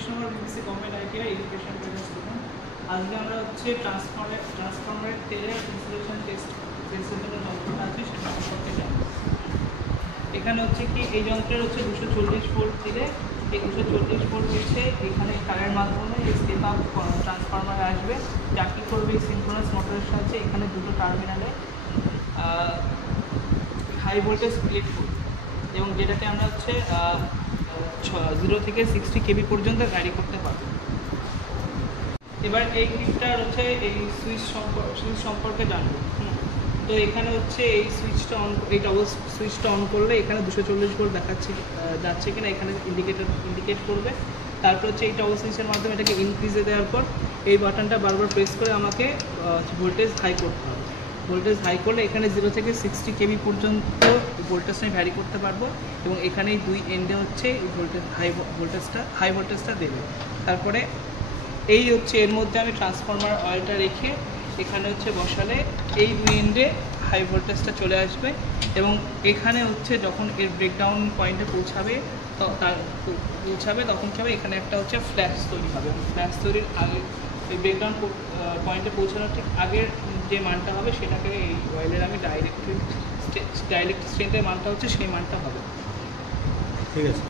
বৈষ্ণব BBC government ITI education training student. আজকে আমরা হচ্ছে ট্রান্সফরমারের তেলের ইনসুলেশন টেস্ট যে জন্য যন্ত্রটা আছে সেটা সম্পর্কে জানবো। এখানে হচ্ছে কি এই যন্ত্রের হচ্ছে 240 ভোল্ট দিলে এই 240 ভোল্ট হচ্ছে এখানে তারের মাধ্যমে এই স্টেপ আপ ট্রান্সফরমারে আসবে, যা কী করবে এই সিনক্রোনাস মোটরের সাহায্যে এখানে দুটো টার্মিনালে হাই ভোল্টেজ ক্লিপ করবে এবং যেটাকে আমরা হচ্ছে 0 থেকে 60 কেবি পর্যন্ত ভ্যারি করতে পারবো। এবার এই ক্লিপটার হচ্ছে এই সুইচ সম্পর্কে জানবো। তো এখানে হচ্ছে এই সুইচটা এই ডবল সুইচটা অন করলে এখানে 240 ভোল্ট দেখাচ্ছে যাচ্ছে কিনা এখানে ইন্ডিকেট করবে। তারপর হচ্ছে এই ডবল সুইচের মাধ্যমে এটাকে ইনক্রিজে দেওয়ার পর এই বাটনটা বারবার প্রেস করে আমাকে ভোল্টেজ হাই করতে হবে। ভোল্টেজ হাই করলে এখানে 0 থেকে 60 কেবি পর্যন্ত ভোল্টেজটা আমি ভ্যারি করতে পারবো এবং এখানে এই দুই এন্ডে হচ্ছে এই হাই ভোল্টেজটা দেবে। তারপরে এই হচ্ছে এর মধ্যে আমি ট্রান্সফরমার অয়েলটা রেখে এখানে হচ্ছে বসালে এই দুই এন্ডে হাই ভোল্টেজটা চলে আসবে এবং এখানে হচ্ছে যখন এর ব্রেকডাউন পয়েন্টে পৌঁছাবে তখন কি হবে, এখানে একটা হচ্ছে ফ্ল্যাশ তৈরি হবে। ফ্ল্যাশ তৈরির আগে এই ব্রেকডাউন পয়েন্টে পৌঁছানোর ঠিক আগের যে মানটা হবে সেটাকে এই অয়েলের আমি ডাইরেক্ট স্ট্রেন্থের মানটা হচ্ছে সেই মানটা হবে। ঠিক আছে।